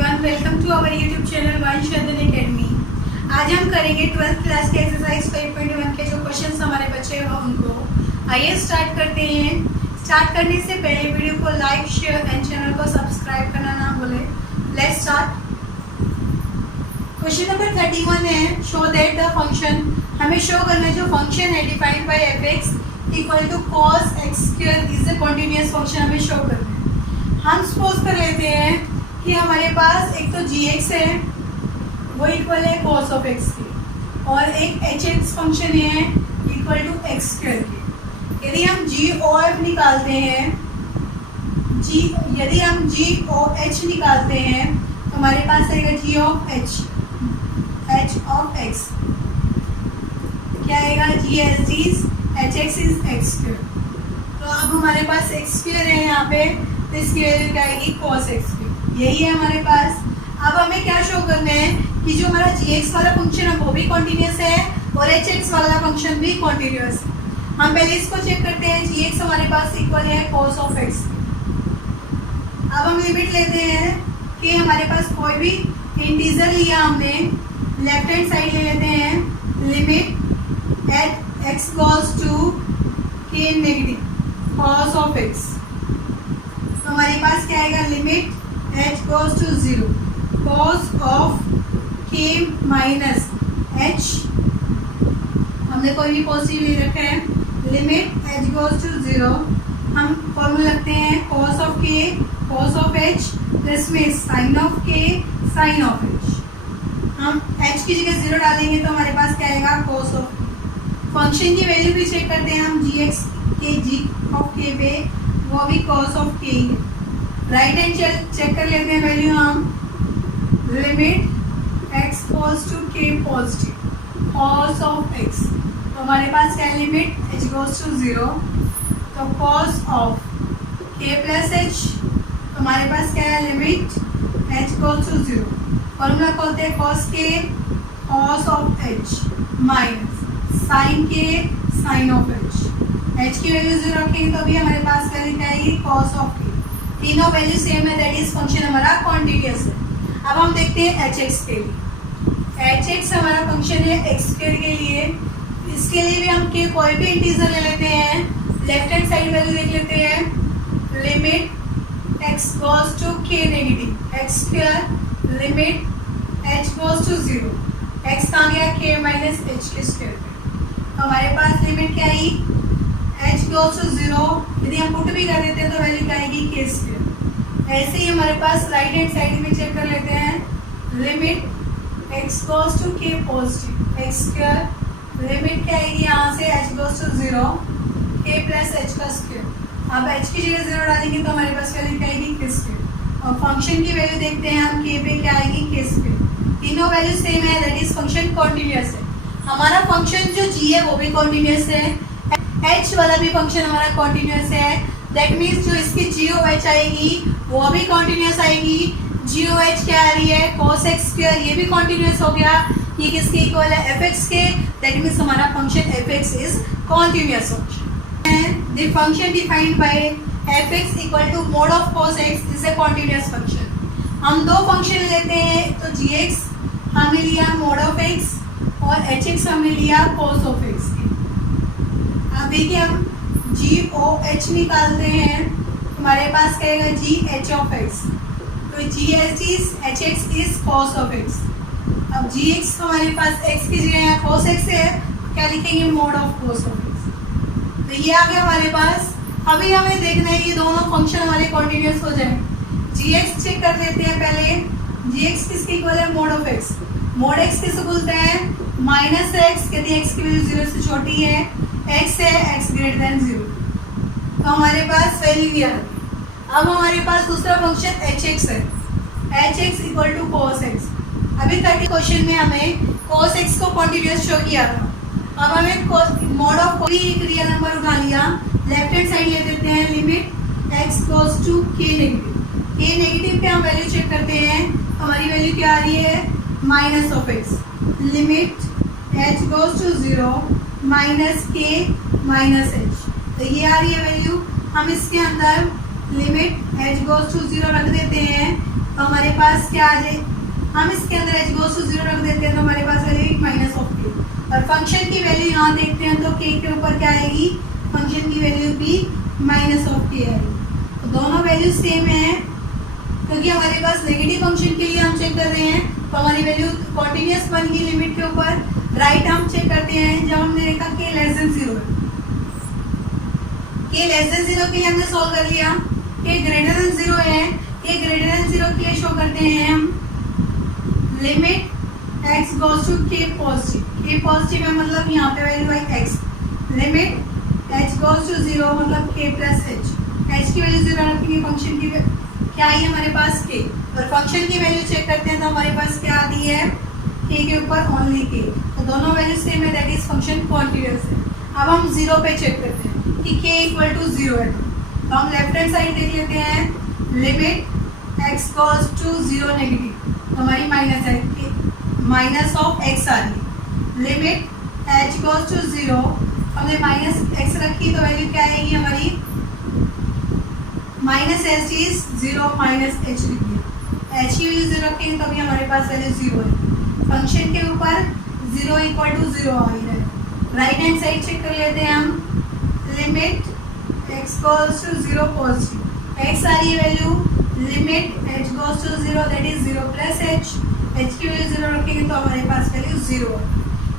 Everyone, welcome to our YouTube channel Vansh academy. आज हम करेंगे 12th क्लास के एक्सरसाइज 5.1 के जो क्वेश्चंस हमारे बचे हैं उनको। आइए स्टार्ट करते हैं। स्टार्ट करने से पहले वीडियो को लाइक, शेयर एंड चैनल को सब्सक्राइब करना ना भूलें। Let's start. क्वेश्चन नंबर 31 है, शो दैट द फंक्शन, हमें शो करना है जो फंक्शन है डिफाइंड बाय एफ(x) equal to cos x square is a continuous function, हमें शो करना है। हम सपोज कर लेते हैं कि हमारे पास एक तो gx है वो इक्वल है cos ऑफ x के, और एक hx फंक्शन है इक्वल टू x स्क्वायर के। यदि हम g और f निकालते हैं, यदि हम g और h निकालते हैं तो हमारे पास आएगा g of h of x, क्या आएगा g as is hx is x square. तो अब हमारे पास x स्क्वायर है यहाँ पे, तो इसकी वैल्यू क्या आएगी cos x की, यही है हमारे पास। अब हमें क्या शो करना है कि जो हमारा gx वाला फंक्शन है वो भी कॉन्टिन्यूअस है और hx वाला फंक्शन भी कॉन्टिन्यूअस है। हम पहले इसको चेक करते हैं। gx हमारे पास इक्वल है cos ऑफ x। अब हम लिमिट लेते हैं कि हमारे पास कोई भी इंटीजर लिया हमने, लेफ्ट हैंड साइड ले लेते हैं, limit at x goes to k negative cos of x। तो हमारे पास क्या आएगा, limit h goes to 0 cos of k minus h, हमने कोई भी पॉजिटिव ले रखा है, लिमिट h गोज टू 0, हम फॉर्मूला लगते हैं cos of k cos of h plus में sin of k sin of h। हम h की जगह 0 डालेंगे तो हमारे पास क्या आएगा cos ऑफ। फंक्शन की वैल्यू भी चेक करते हैं हम, gx के g ऑफ k पे वो भी cos ऑफ k है। राइट हैंड चेक कर लेते हैं वैल्यू हम, limit x goes to k positive cos of x। तो हमारे पास क्या है, लिमिट h गोज टू 0, तो cos of k plus h, तो हमारे पास क्या है, limit h goes to 0। Formula खोलते हैं cos k cos of h minus sin k sin of h। h की वैल्यू 0 रखेंगे तो भी हमारे पास वैल्यू क्या आएगी, cos ऑफ k। तीनों वैल्यू सेम है, दैट इज फंक्शन हमारा कॉन्टिन्यूअस है। अब हम देखते हैं hx के लिए। hx हमारा फंक्शन है x स्क्वायर के लिए, इसके लिए भी हम k कोई भी इंटीजर ले लेते हैं, लेफ्ट हैंड साइड वैल्यू देख लेते हैं, limit x goes to k negative x square, limit h goes to 0, x कहाँ गया, k माइनस h के स्क्वायर पे। हमारे पास लिमिट क्या आई, h गोज टू 0, यदि हम पुट भी कर देते हैं तो वैल्यू क्या आएगी, k स्क्वायर। ऐसे ही हमारे पास राइट हैंड साइड में चेक कर लेते हैं, limit x goes to k positive x square, limit क्या आएगी यहाँ से h goes to 0 k plus h का स्क्वायर। अब h की जगह 0 डालेंगे तो हमारे पास वैल्यू क्या आएगी, k स्क्वायर। और फंक्शन की वैल्यू देखते हैं हम, k पे क्या आएगी, k स्क्वायर। तीनों वैल्यू सेम है, दैट इज फंक्शन कॉन्टिन्यूअस है। हमारा फंक्शन जो g है वो भी कॉन्टिन्यूअस है, h वाला भी फंक्शन हमारा कॉन्टिन्यूअस है, दैट मीन्स जो इसकी g ओ h आएगी वो भी कॉन्टिन्यूअस आएगी। g ओ h क्या आ रही है, cos x स्क्वायर, ये भी कॉन्टिन्यूअस हो गया। ये किसके इक्वल है, fx के, दैट मीन्स हमारा function fx is continuous function. The function defined by fx equal to mod of cos x is a continuous function. हम दो फंक्शन लेते हैं, तो gx हमने लिया mod ऑफ x और hx हमने लिया cos ऑफ x के। अब देखिए हम g o h निकालते हैं, हमारे पास क्या आएगा, g h ऑफ x, तो g as is h x is cos of x। अब g x हमारे पास x की जगह यहाँ cos x है, क्या लिखेंगे, mod of cos of x। तो ये आ गया हमारे पास। अभी हमें देखना है कि दोनों फंक्शन हमारे कॉन्टिन्यूअस हो जाए। g x चेक कर लेते हैं पहले, g x किसके इक्वल है, mod of x। mod x किसे बोलते हैं, माइनस x, यदि x की वैल्यू 0 से छोटी है, x है x ग्रेटर देन 0, तो हमारे पास वैल्यू दिया है। अब हमारे पास दूसरा फंक्शन hx है, hx equal to cos x। अभी 30 क्वेश्चन में हमें cos x को कॉन्टिन्यूअस शो किया था। अब हमें mod ऑफ कोई एक रियल नंबर उठा लिया, लेफ्ट हैंड साइड ले देते हैं, limit x goes to k negative पे हम वैल्यू चेक करते हैं, हमारी वैल्यू क्या आ रही है, minus of x, limit h goes to 0 minus k minus h। तो ये आ रही है वैल्यू। हम इसके अंदर लिमिट h गोज टू 0 रख देते हैं, तो हमारे पास क्या आ जाए, हम इसके अंदर h गोज़ टू 0 रख देते हैं तो हमारे पास वैल्यू माइनस ऑफ के, और फंक्शन की वैल्यू यहाँ देखते हैं तो k के ऊपर क्या आएगी, फंक्शन की वैल्यू भी माइनस ऑफ के आएगी। तो दोनों वैल्यू सेम है, क्योंकि हमारे पास नेगेटिव फंक्शन के लिए हम चेक कर रहे हैं तो हमारी वैल्यू कॉन्टिन्यूस बन गई लिमिट के ऊपर। राइट हम चेक करते हैं जब हमने देखा k लेस देन 0 है, k लेस देन 0 के लिए हमने सॉल्व कर लिया, k ग्रेटर देन 0 है, k ग्रेटर देन 0 के लिए शो करते हैं हम limit x goes to k positive, k positive है मतलब यहाँ पे वैल्यू है x, limit h goes to 0 मतलब k प्लस h की वैल्यू 0 रखेंगे, फंक्शन की क्या आई हमारे पास k, और फंक्शन की वैल्यू चेक करते हैं तो हमारे पास क्या आती है, k के ऊपर ओनली k, तो दोनों वैल्यू सेम है, दैट इज फंक्शन कॉन्टिन्यूअस है। अब हम 0 पे चेक करते हैं कि k इक्वल टू 0 है, तो हम लेफ्ट हैंड साइड देख लेते हैं, limit x goes to 0 negative, तो हमारी माइनस है, माइनस ऑफ x आ रही है, लिमिट h गोज़ टू 0, हमने माइनस x रखी तो वैल्यू क्या आएगी हमारी, minus H is 0 minus H लिख दिया, एच की वैल्यू 0 रखेंगे तो अभी हमारे पास वैल्यू 0 है, फंक्शन के ऊपर 0 इक्वल टू 0 आ रही है। राइट हैंड साइड चेक कर लेते हैं हम, limit x goes to 0 positive, x आ रही है value, limit h goes to 0 that is 0 plus h, h की वैल्यू 0 रखेंगे तो हमारे पास वैल्यू 0 है,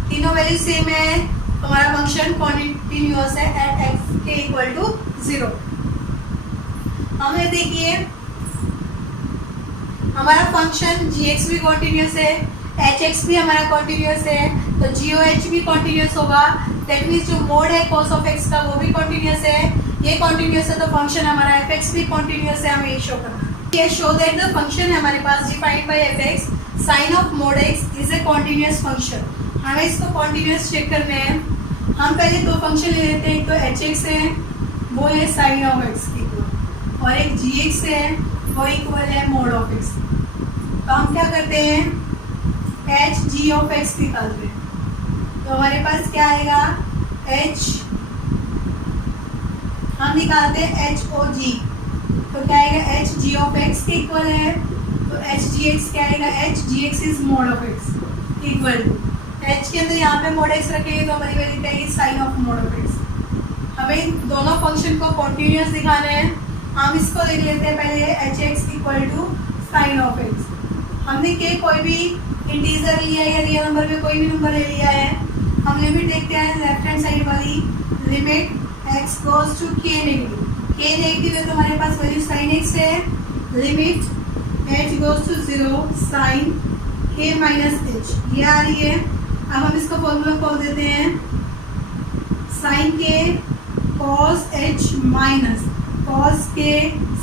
तीनों वैल्यू सेम है, तो हमारा फंक्शन कॉन्टिन्यूअस है एट x के इक्वल टू 0। हमें देखिए हमारा फंक्शन gx भी कॉन्टिन्यूअस है, hx भी हमारा कॉन्टिन्यूअस है, तो goh भी कॉन्टिन्यूअस होगा, दैट मीन्स जो मोड है cos ऑफ x का वो भी कॉन्टिन्यूअस है, ये कॉन्टिन्यूअस है तो फंक्शन हमारा fx भी कॉन्टिन्यूअस है, हमें ये शो करना है। ये शो दैट द फंक्शन है हमारे पास defined by fx sine of mod x is a continuous function. हमें इसको कॉन्टिन्यूअस चेक करने हैं, हम पहले दो फंक्शन ले लेते हैं, एक तो hx है वो है साइन ऑफ x और एक gx है वो इक्वल है मोड ऑफ x। तो हम क्या करते हैं, h g ऑफ x निकालते हैं, तो हमारे पास क्या आएगा, h हम निकालते हैं h o g, तो क्या आएगा h g ऑफ x के इक्वल है, तो h g x क्या आएगा, h g x is mod of x equal to h के अंदर यहाँ पे मोड x रखेंगे तो हमारी वैल्यू क्या आएगी, sine of mod of x। हमें दोनों फंक्शन को कॉन्टिन्यूअस दिखाना है, हम इसको देख लेते हैं पहले h x equal to sine of x. हमने के कोई भी इंटीजर लिया है या रियल नंबर में कोई भी नंबर ले लिया है, हम लिमिट देखते हैं लेफ्ट हैंड साइड वाली, limit x goes to k negative है तो हमारे पास वैल्यू साइन एक्स है, limit h goes to 0 sine k minus h ये आ रही है। अब हम इसका फॉर्मूला खोल देते हैं, साइन के कॉस एच माइनस कॉस के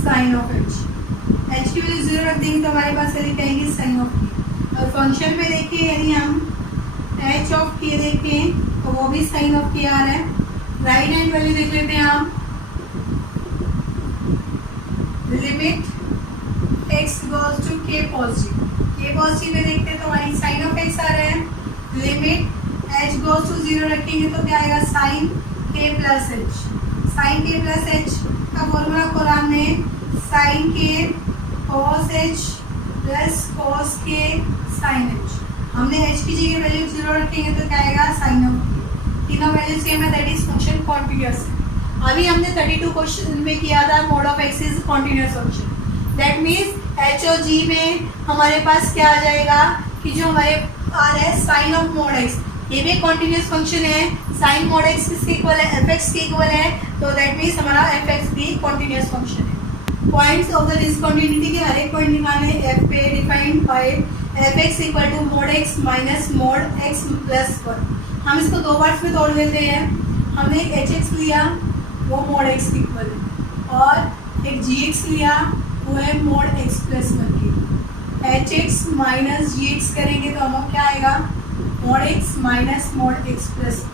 साइन ऑफ एच की वैल्यू 0 रख देंगे तो हमारे पास वैल्यू क्या आएगी, साइन ऑफ के। और फंक्शन में देखिए यदि हम एच ऑफ के देखें तो वो भी साइन ऑफ के आ रहा है। राइट हैंड वैल्यू देख लेते हैं हम, लिमिट एक्स गोज़ टू के पॉजिटिव में देखते हैं तो हमारी साइन ऑफ एक्स आ रहा है, लिमिट एच गोज़ टू 0 रखेंगे तो क्या आएगा, साइन के प्लस एच। साइन के प्लस एच का फॉर्मूला कुरान में साइन के कॉस एच प्लस कॉस के साइन एच, हमने एच की जगह वैल्यू 0 रखेंगे तो क्या आएगा, साइन ऑफ के। तीनों वैल्यू सेम है, दैट इज फंक्शन कॉन्टिन्यूअस है। अभी हमने 32 क्वेश्चन में किया था mode of x is continuous function, that means H और जी में हमारे पास क्या आ जाएगा कि जो हमारे आ रहा है साइन ऑफ मोड एक्स, ये भी कॉन्टिन्यूअस फंक्शन है, साइन मोड एक्स किसके इक्वल है, एफ एक्स के इक्वल है, तो दैट मीन्स हमारा एफ एक्स भी कॉन्टिन्यूअस फंक्शन है। पॉइंट्स ऑफ द डिसकंटिन्यूटी के हर एक पॉइंट निकालने, एफ पे defined by f x equal to mod x minus mod x plus 1। हम इसको दो पार्ट्स में तोड़ देते हैं, हमने एक एच एक्स लिया वो मोड एक्स के इक्वल है और एक जी एक्स लिया वो है मोड एक्स प्लस 1 की। एच एक्स माइनस जी एक्स करेंगे तो हमें क्या आएगा, mode x minus mod x plus.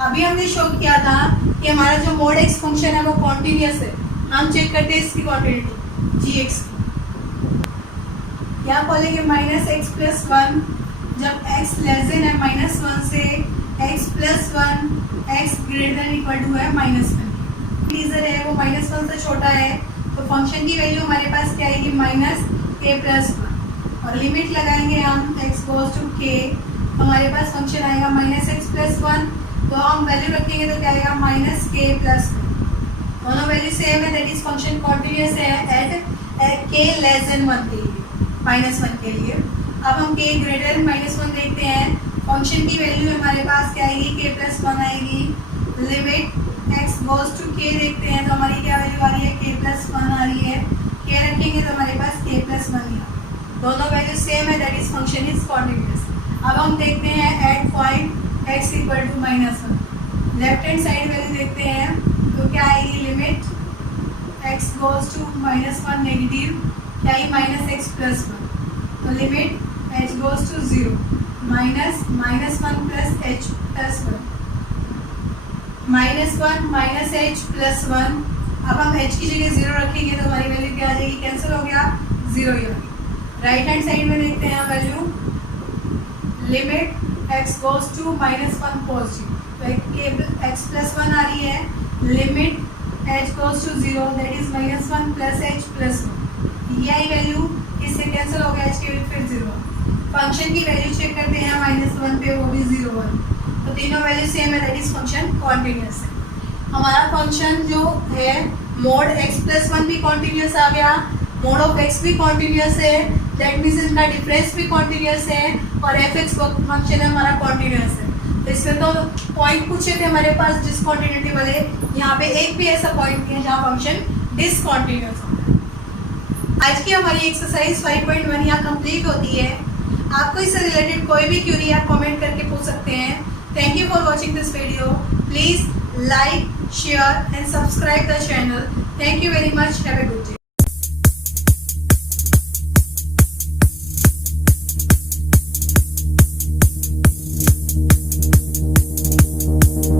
अभी हमने शो किया था कि हमारा जो मोड एक्स फंक्शन है वो कॉन्टिन्यूअस है, हम चेक करते हैं इसकी क्वांटिटी जी एक्स क्या बोलेंगे, माइनस एक्स प्लस 1 जब x लेस देन है माइनस 1 से x plus 1 x greater than equal to है माइनस 1। इंटीजर है वो माइनस 1 से छोटा है तो फंक्शन की वैल्यू हमारे पास क्या आएगी, माइनस k प्लस 1 और लिमिट लगाएंगे हम x गोज टू k, हमारे पास फंक्शन आएगा माइनस एक्स प्लस 1, तो हम वैल्यू रखेंगे तो क्या आएगा माइनस k प्लस 1, दोनों वैल्यू सेम है, दैट इज फंक्शन कॉन्टिन्यूअस है एट k लेस देन 1 के लिए, माइनस 1 के लिए। अब हम k ग्रेटर देन माइनस 1 देखते हैं, फंक्शन की वैल्यू हमारे पास क्या आएगी k प्लस 1 आएगी, limit x goes to k देखते हैं तो हमारी क्या वैल्यू आ रही है k प्लस 1 आ रही है, k रखेंगे तो हमारे पास k प्लस 1 ही आ, दोनों वैल्यू सेम है, that is function is continuous. अब हम देखते हैं at point x equal to minus 1, left hand side value देखते हैं तो क्या आएगी, limit x goes to minus 1 negative क्या है माइनस एक्स प्लस 1, तो limit h goes to 0 minus 1 plus h plus 1, minus 1 minus h plus 1। अब हम h की जगह 0 रखेंगे तो हमारी वैल्यू क्या आ जाएगी, कैंसिल हो गया, 0 ही होगी। राइट हैंड साइड में देखते हैं value, limit x goes to minus 1 positive, तो x प्लस 1 आ रही है, limit h goes to 0 that is minus 1 plus h plus 1, यही वैल्यू इससे कैंसिल हो गया, h की वैल्यू फिर 0। फंक्शन की वैल्यू चेक करते हैं माइनस 1 पे, वो भी 0 1, तो तीनों वैल्यू सेम है, दैट इज फंक्शन कॉन्टिन्यूअस है। हमारा फंक्शन जो है मोड x प्लस 1 भी कॉन्टिन्यूअस आ गया, मोड ऑफ x भी कॉन्टिन्यूअस है, दैट मीन्स इनका डिफरेंस भी कॉन्टिन्यूअस है, और fx फंक्शन हमारा कॉन्टिन्यूअस है। तो इसमें तो पॉइंट पूछे थे हमारे पास डिसकॉन्टिन्यूटी वाले, यहाँ पे एक भी ऐसा पॉइंट नहीं है जहाँ फंक्शन डिसकॉन्टिन्यूअस होता है। आज की हमारी एक्सरसाइज 5.1 यहाँ कंप्लीट होती है। आपको इससे रिलेटेड कोई भी क्यूरी आप कमेंट करके पूछ सकते हैं। Thank you for watching this video, please like, share and subscribe the channel. Thank you very much, have a good day.